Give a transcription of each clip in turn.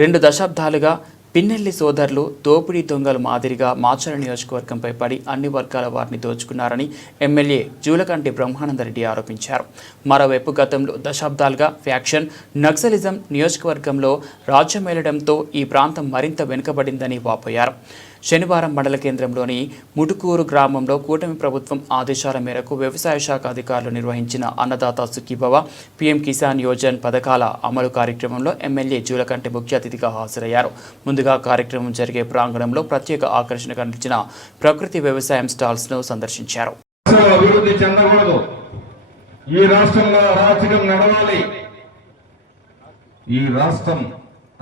రెండు దశాబ్దాలుగా పిన్నెల్లి సోదరులు దోపిడీ దొంగలు మాదిరిగా మాచర నియోజకవర్గంపై పడి అన్ని వర్గాల వారిని దోచుకున్నారని ఎమ్మెల్యే జూలకంటి బ్రహ్మానందరెడ్డి ఆరోపించారు. మరోవైపు గతంలో దశాబ్దాలుగా ఫ్యాక్షన్ నక్సలిజం నియోజకవర్గంలో రాజ్యమేలడంతో ఈ ప్రాంతం మరింత వెనుకబడిందని వాపోయారు. శనివారం మండల కేంద్రంలోని ముటుకూరు గ్రామంలో కూటమి ప్రభుత్వం ఆదేశాల మేరకు వ్యవసాయ శాఖ అధికారులు నిర్వహించిన అన్నదాత సుఖీభవ పీఎం కిసాన్ యోజన్ పథకాల అమలు కార్యక్రమంలో ఎమ్మెల్యే జూలకంటి ముఖ్య అతిథిగా హాజరయ్యారు. ముందుగా కార్యక్రమం జరిగే ప్రాంగణంలో ప్రత్యేక ఆకర్షణగా నిలిచిన ప్రకృతి వ్యవసాయం స్టాల్స్ను సందర్శించారు. అభివృద్ధి చెందకూడదు. ఈ రాష్ట్రంలో అరాచకం నడవాలి. ఈ రాష్ట్రం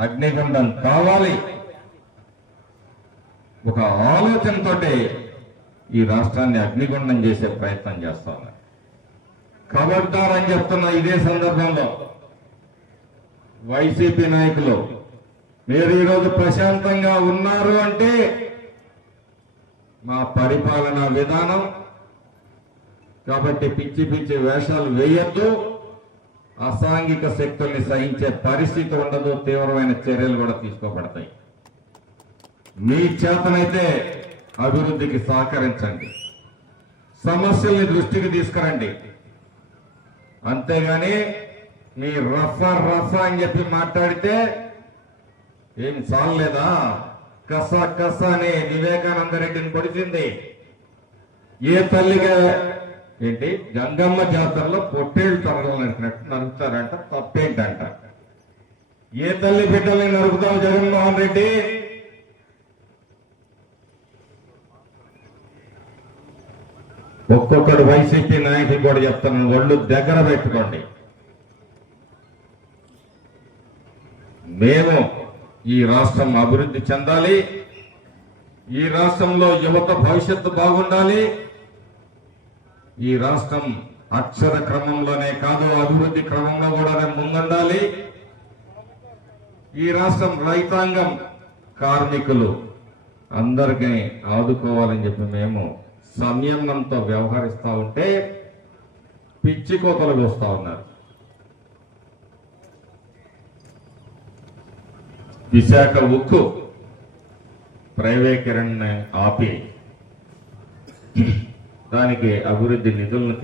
అగ్నిగుండం కావాలి. ఒక ఆలోచనతో ఈ రాష్ట్రాన్ని అగ్నిగుండం చేసే ప్రయత్నం చేస్తా ఉన్నారు ఖబర్దార్ అని చెప్తున్న ఇదే సందర్భంలో వైసీపీ నాయకులు మీరు ఈరోజు ప్రశాంతంగా ఉన్నారు అంటే మా పరిపాలనా విధానం కాబట్టి పిచ్చి పిచ్చి వేషాలు వేయద్దు అసాంఘిక శక్తుల్ని సహించే పరిస్థితి ఉండదు తీవ్రమైన చర్యలు కూడా తీసుకోబడతాయి. మీ చేతనైతే అభివృద్ధికి సహకరించండి. సమస్యల్ని దృష్టికి తీసుకురండి. అంతేగాని మీ రఫ రఫ అని చెప్పి మాట్లాడితే ఏం చాలలేదా? కస కస అని వివేకానంద రెడ్డిని పొడిచింది. ఏ తల్లిగా ఏంటి? గంగమ్మ జాతరలో పొట్టేళ్ళు తరగలు నరికినట్టు నరుకుతారంట తప్పేంటంట. ఏ తల్లి బిడ్డల్ని నరుకుతావు జగన్మోహన్ రెడ్డి? ఒక్కొక్కడు వైసీపీ నాయకులు కూడా చెప్తున్నాను ఒళ్ళు దగ్గర పెట్టుకోండి. మేము ఈ రాష్ట్రం అభివృద్ధి చెందాలి. ఈ రాష్ట్రంలో యువత భవిష్యత్తు బాగుండాలి. ఈ రాష్ట్రం అక్షర క్రమంలోనే కాదు అభివృద్ధి క్రమంలో కూడా ముందుండాలి. ఈ రాష్ట్రం రైతాంగం కార్మికులు అందరికీ ఆదుకోవాలని చెప్పి మేము సంయమనంతో వ్యవహరిస్తా ఉంటే పిచ్చి కోతలు వస్తా ఉన్నారు. విశాఖ ఉక్కు ప్రైవేకరణ ఆపి దానికి అభివృద్ధి నిధులను